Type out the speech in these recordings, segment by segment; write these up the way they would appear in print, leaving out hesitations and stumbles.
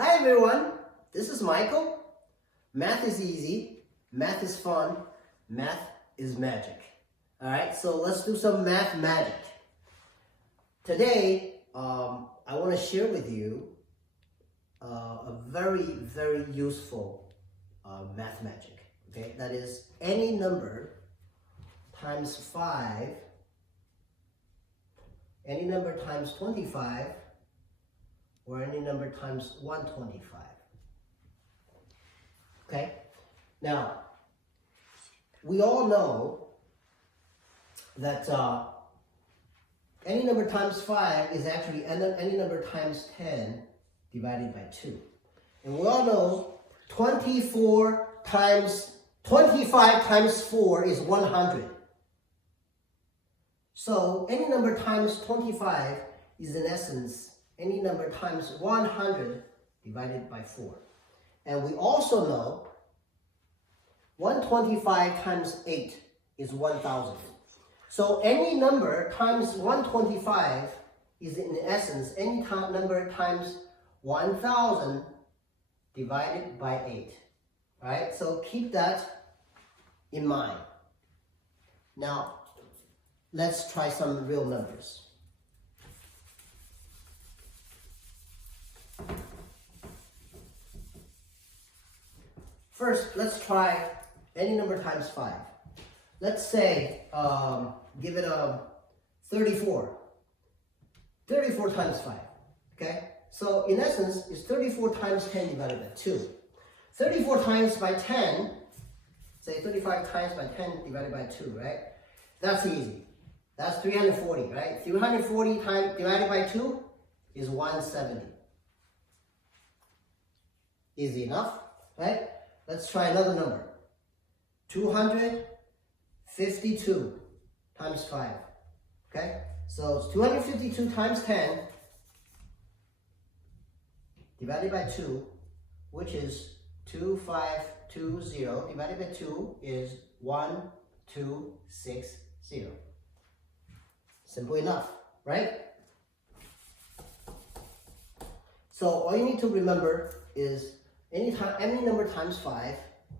Hi everyone, this is Michael. Math is easy, math is fun, math is magic. Alright, so let's do some math magic. Today, I want to share with you a very, very useful math magic. Okay, that is any number times 5, any number times 25, or any number times 125. Okay? Now, we all know that any number times 5 is actually any number times 10 divided by 2. And we all know 25 times 4 is 100. So any number times 25 is in essence any number times 100 divided by 4. And we also know 125 times 8 is 1,000. So any number times 125 is in essence any number times 1,000 divided by 8. Alright, so keep that in mind. Now, let's try some real numbers. First, let's try any number times 5. Let's say, give it a 34. 34 times 5, okay? So in essence, it's 34 times 10 divided by 2. 34 times by 10, say 35 times by 10 divided by 2, right? That's easy. That's 340, right? 340 times divided by 2 is 170. Easy enough, right? Let's try another number. 252 times 5. Okay? So it's 252 times 10 divided by 2, which is 2520 divided by 2 is 1260. Simple enough, right? So all you need to remember is any number times 5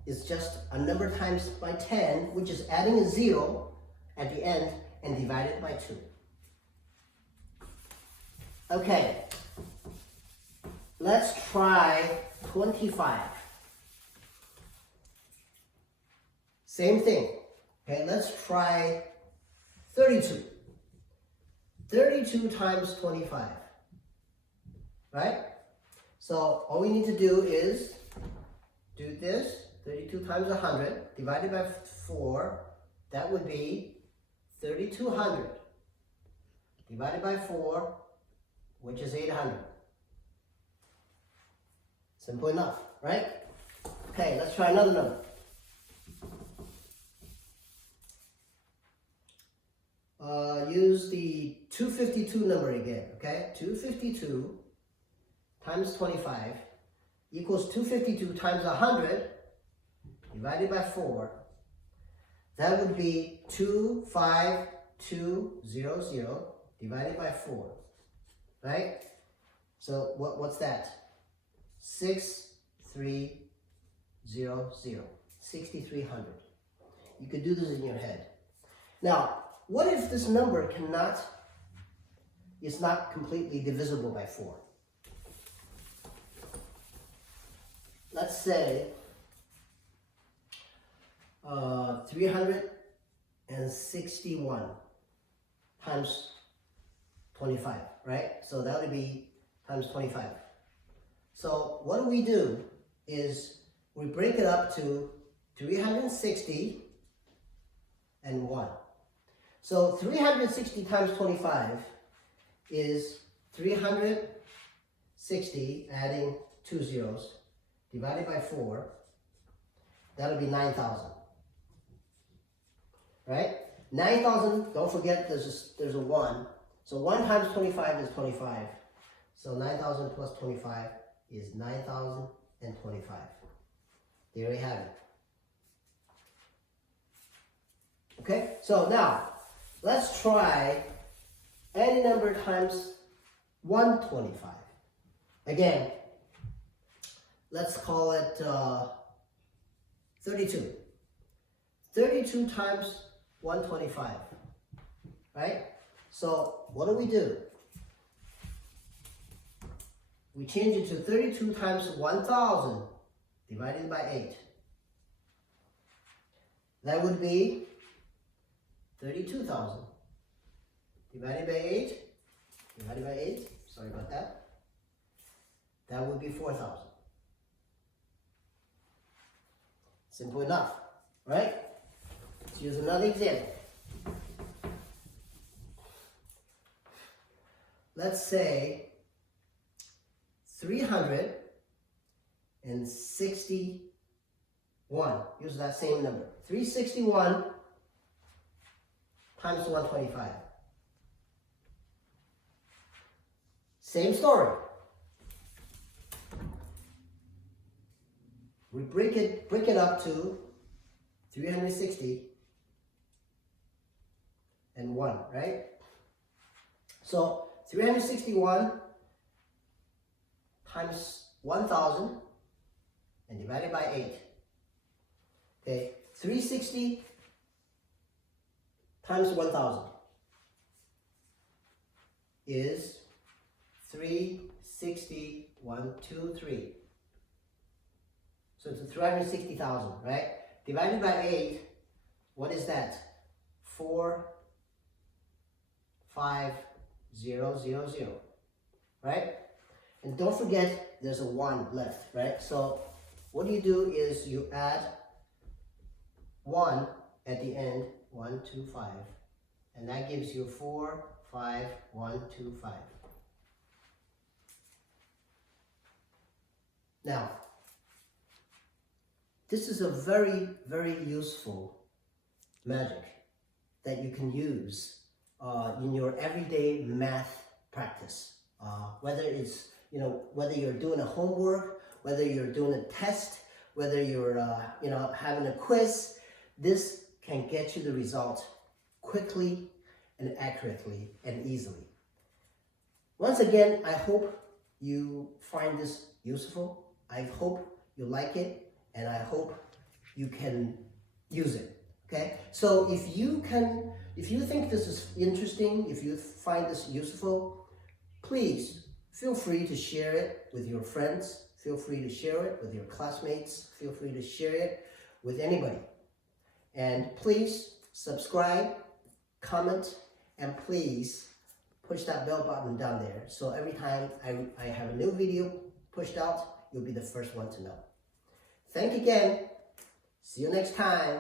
is just a number times by 10, which is adding a 0 at the end and divided by 2. Okay, let's try 25. Same thing. Okay, let's try 32. 32 times 25, right? So all we need to do is do this, 32 times 100 divided by 4, that would be 3,200 divided by 4, which is 800. Simple enough, right? Okay, let's try another number. Use the 252 number again, okay? 252 times 25 equals 252 times 100 divided by 4. That would be 25200 divided by 4, right? So what's that? 6300. 6300. You could do this in your head. Now, what if this number is not completely divisible by 4? Let's say 361 times 25, right? So that would be times 25. So what we do is we break it up to 360 and 1. So 360 times 25 is 360 adding 2 zeros divided by 4. That'll be 9,000. Right? 9,000, don't forget there's a 1. So 1 times 25 is 25. So 9,000 plus 25 is 9,025. There we have it. Okay, so now let's try any number times 125. Again, let's call it 32. 32 times 125, right? So what do? We change it to 32 times 1,000 divided by 8. That would be 32,000 divided by 8, sorry about that. That would be 4,000. Simple enough, right? Let's use another example. Let's say 361. Use that same number. 361 times 125. Same story. We break it up to 360 and 1, right? So 361 times 1,000 and divided by 8. Okay, 360 times 1,000 is 360, 1, 2, 3. So it's 360,000, right? Divided by 8, what is that? 4, 5, 0, 0, 0, right? And don't forget, there's a 1 left, right? So what you do is you add 1 at the end, 1, 2, 5. And that gives you 4, 5, 1, 2, 5. Now, this is a very, very useful magic that you can use in your everyday math practice. Whether it's, whether you're doing a homework, whether you're doing a test, whether you're, having a quiz, this can get you the result quickly and accurately and easily. Once again, I hope you find this useful. I hope you like it, and I hope you can use it. Okay? So if you think this is interesting, if you find this useful, please feel free to share it with your friends. Feel free to share it with your classmates. Feel free to share it with anybody. And please subscribe, comment, and please push that bell button down there. So every time I have a new video pushed out, you'll be the first one to know. Thank you again. See you next time.